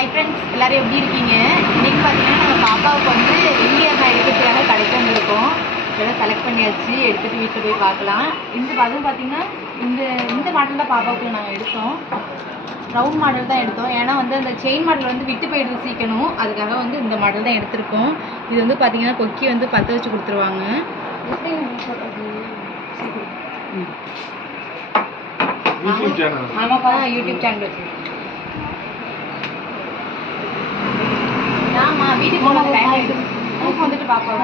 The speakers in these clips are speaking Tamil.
ஹாய் ஃப்ரெண்ட்ஸ் எல்லாரும் எப்படி இருக்கீங்க? இன்னைக்கு பார்த்தீங்கன்னா நம்ம பாப்பாவுக்கு வந்து வெள்ளியர் நான் எடுக்கிறதுக்காக கடைக்கு வந்திருக்கோம் இதெல்லாம் செலக்ட் பண்ணியாச்சு. எடுத்துகிட்டு வீட்டில் போய் பார்க்கலாம். இந்த அதுவும் பார்த்தீங்கன்னா இந்த இந்த மாடல் தான் பாப்பாவுக்கு நாங்கள் எடுத்தோம். ரவுண்ட் மாடல் தான் எடுத்தோம். ஏன்னா வந்து அந்த செயின் மாடல் வந்து விட்டு போயிடுது சீக்கணும் அதுக்காக வந்து இந்த மாடல் தான் எடுத்திருக்கோம். இது வந்து பார்த்தீங்கன்னா கொக்கி வந்து பற்ற வச்சு கொடுத்துருவாங்க. யூடியூப் சேனல் ஆமாப்பா யூடியூப் சேனல் வச்சிருக்கேன் ஆமா வீட்டுக்கு போன டைம் ஆயிடுச்சு தூக்கம் வந்துட்டு பாப்பா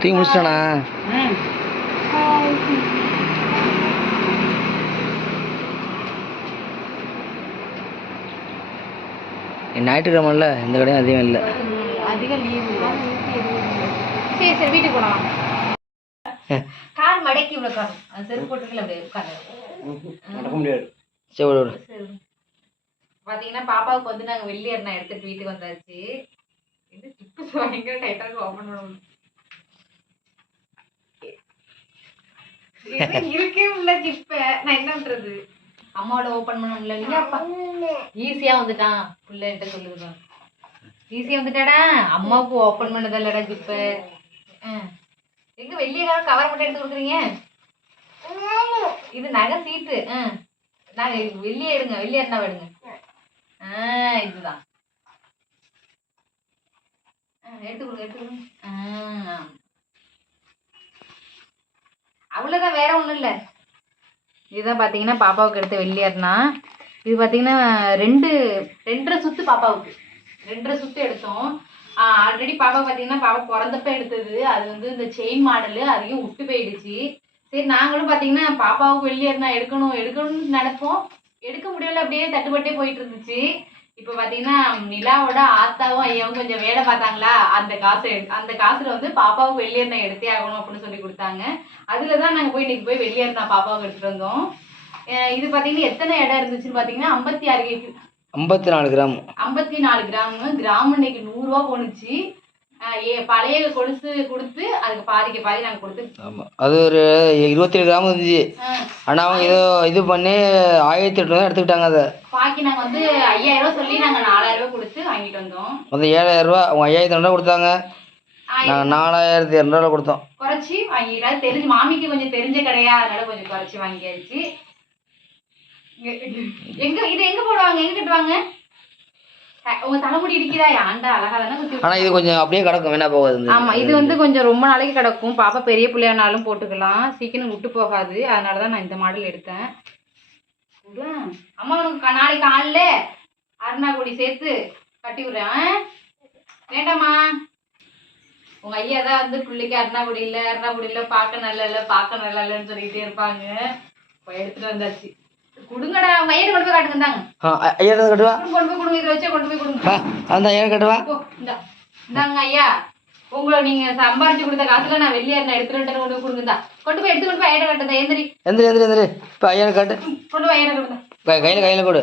தூக்கி முடிச்சிட்டானா? ஞாயிற்றுக்கிழமைல எந்த கடையும் அதிகம் இல்லை. அதிக லீவு சரி சரி வீட்டுக்கு போலாம். கார் மடக்கி இவ்வளோ அது செருப்பு போட்டுக்கல அப்படியே உட்காந்து முடியாது. சரி பாத்தீங்கன்னா பாப்பாவுக்கு வந்து நாங்க வெள்ளி எண்ணெய் எடுத்துட்டு வீட்டுக்கு வந்தாச்சு. இது ஜிப்பு பயங்கர டைட்டாக ஓப்பன் பண்ண இருக்கே உள்ள ஜிப்ப நான் என்ன பண்றது? அம்மாவோட ஓபன் பண்ண முடியல இல்லையாப்பா ஈஸியா வந்துட்டான். பிள்ளைகிட்ட சொல்லுதுப்பா ஈஸியா வந்துட்டாடா. அம்மாவுக்கு ஓபன் பண்ணதில்லடா ஜிப்ப எங்க வெளியே கவர் மட்டும் எடுத்து கொடுக்குறீங்க? இது நகை சீட்டு ஆ. நாங்க வெளியே எடுங்க வெளியே இருந்தா எடுங்க. இதுதான். ஆ, அவ்வளோதான் வேற ஒன்றும் இல்லை. இதுதான் பார்த்தீங்கன்னா பாப்பாவுக்கு எடுத்த வெள்ளியார்னா. இது பார்த்தீங்கன்னா ரெண்டு ரெண்டரை சுத்து பாப்பாவுக்கு. ரெண்டரை சுத்து எடுத்தோம். ஆல்ரெடி பாப்பா பார்த்தீங்கன்னா பாப்பா பிறந்தப்ப எடுத்தது. அது வந்து இந்த செயின் மாடலு அதையும் விட்டு போயிடுச்சு. சரி நாங்களும் பார்த்தீங்கன்னா பாப்பாவுக்கு வெள்ளியார்னா எடுக்கணும் எடுக்கணும்னு நினைப்போம். எடுக்க முடியல அப்படியே தட்டுப்பட்டே போயிட்டு இருந்துச்சு இப்போ பார்த்தீங்கன்னா நிலாவோட ஆத்தாவும் ஐயாவும் கொஞ்சம் வேலை பார்த்தாங்களா? அந்த காசு அந்த காசுல வந்து பாப்பாவுக்கு வெள்ளியர்னா எடுத்தே ஆகணும் அப்படின்னு சொல்லி கொடுத்தாங்க. அதில் தான் நாங்கள் போய் இன்னைக்கு போய் வெள்ளியர்னா பாப்பாவுக்கு எடுத்துட்டு வந்தோம். இது பார்த்தீங்கன்னா எத்தனை இடம் இருந்துச்சுன்னு பார்த்தீங்கன்னா ஐம்பத்தி ஆறு ஐம்பத்தி நாலு கிராம். ஐம்பத்தி நாலு கிராம் கிராம் இன்னைக்கு நூறுரூவா போணுச்சு. அஹ் ஏ பழைய கொலுசு கொடுத்து அதுக்கு பாதிக்கு பாதி நாங்கள் கொடுத்து ஆமாம் அது ஒரு இருபத்தேழு கிராம் இருந்துச்சு. ஆனால் அவங்க ஏதோ இது பண்ணி ஆயிரத்தி தான் எடுத்துக்கிட்டாங்க அதை. பாக்கி நாங்கள் வந்து ஐயாயிரம் ரூபாய் சொல்லி நாங்கள் நாலாயிரம் ரூபாய் கொடுத்து வாங்கிட்டு வந்தோம். மொத்தம் ஏழாயிரம் ரூபா அவங்க ஐயாயிரத்தி ரெண்டு கொடுத்தாங்க. நாங்கள் நாலாயிரத்தி இரநூறுவா கொடுத்தோம். குறைச்சி வாங்கிக்கலாம் தெரிஞ்சு மாமிக்கு கொஞ்சம் தெரிஞ்ச கடையா அதனால கொஞ்சம் குறைச்சி வாங்கியாச்சு. எங்க இது எங்க போடுவாங்க? எங்க கட்டுவாங்க? ஆனால் இது கொஞ்சம் அப்படியே கிடக்கும் வேணா போகாது ஆமா இது வந்து கொஞ்சம் ரொம்ப நாளைக்கு கிடக்கும். பாப்பா பெரிய பிள்ளையானாலும் போட்டுக்கலாம். சீக்கிரம் விட்டு போகாது. அதனால தான் நான் இந்த மாடல் எடுத்தேன். அம்மா உனக்கு நாளைக்கு காலைல அருணா கொடி சேர்த்து கட்டி விடுறேன். ஆ? வேண்டாம்மா. உங்க ஐயா தான் வந்து பிள்ளைக்கு அருணாகுடி இல்ல அருணாகுடி இல்ல பார்க்க நல்லா இல்ல பார்க்க நல்லா இல்லைன்னு சொல்லிக்கிட்டே இருப்பாங்க. எடுத்துட்டு வந்தாச்சு. கொடுங்கடா ஐயா கொண்டு போய் காட்டுங்க ஆ ஐயாயிரம் கட்டுவா கொண்டு போய் கொடுங்க இதை வச்சே கொண்டு போய் கொடுங்க. அந்த ஐயாயிரம் கட்டுவா. இந்தாங்க ஐயா. உங்களை நீங்க சம்பாரிச்சு கொடுத்த காசுல நான் வெளியே நான் எடுத்துட்டு கொண்டு கொடுங்க. கொண்டு போய் எடுத்து கொண்டு போய் ஐயரை கட்டுதா எந்திரி. எந்திரி எந்திரி எந்திரி. இப்போ ஐயாயிரம் கட்டு. கொண்டு போய் ஐயரை கட்டுதா கையில் கையில் கொடு.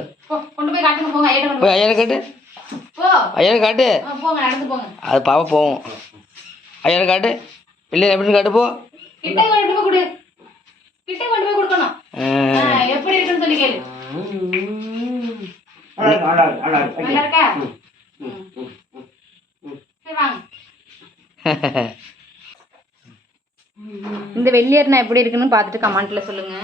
கொண்டு போய் காட்டுங்க போங்க கொண்டு போய் ஐயாயிரம் கட்டு. போ. ஐயாயிரம் காட்டு. போங்க நடந்து போங்க. அது பாவம் போவோம். ஐயாயிரம் காட்டு. இல்லை எப்படின்னு காட்டு போ. கிட்ட கொண்டு போய் கொடு. கிட்ட கொண்டு போய் கொடுக்கணும். எப்படி இருக்குன்னு சொல்லி கேளு. நல்லா இருக்கா? ம். சரி வாங்க. இந்த வெள்ளியர்னா எப்படி இருக்குன்னு பார்த்துட்டு கமெண்ட்ல சொல்லுங்க.